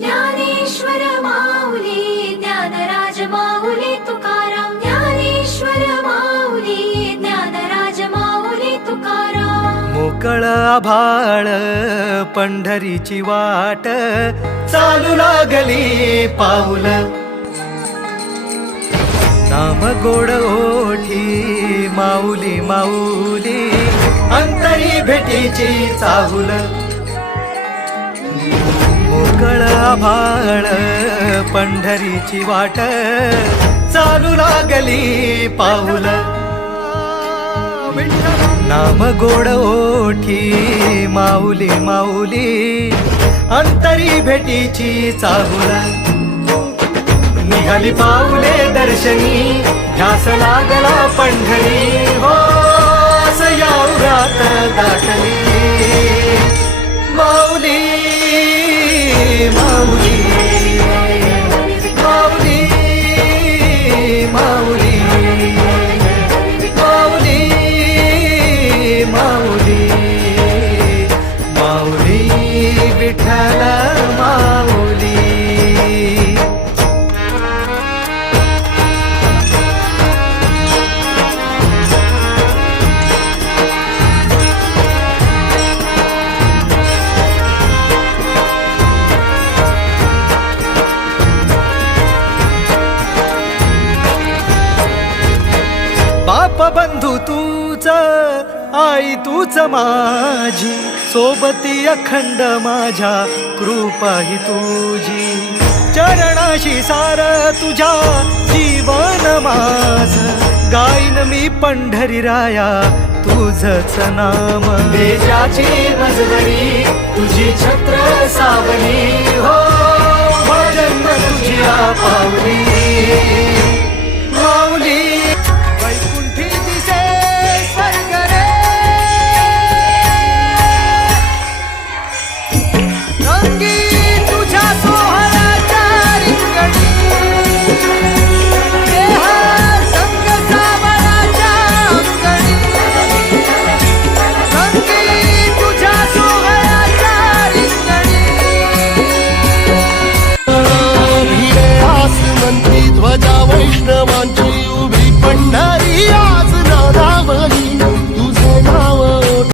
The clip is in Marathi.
ज्ञानेश्वर माऊली ज्ञानराज माऊली तुकाराम ज्ञानेश्वर माऊली ज्ञानराज माऊली तुकाराम मोकळ आभाळ पंढरीची वाट चालू लागली पाऊल नाम गोड ओठी माऊली माऊली अंतरी भेटीची चाहुल मोकळ आभाळ पंढरीची वाट चालू लागली पाऊल नाम गोड ओठी माऊली माऊली अंतरी भेटीची चाहुल निघाली पाऊले दर्शनी ध्यास लागला पंढरी हो सयावरात दाटली माऊली माऊली माऊली माऊली माऊली माऊली माऊली विठ्ठल माऊली बाप बंधू तूच आई तूच माझी सोबती अखंड माझ्या कृपा ही तुझी चरणाशी सार तुझ्या जीवन माझ गाईन मी पंढरी राया तुझच नाम देशाची मजबरी तुझी छत्र सावली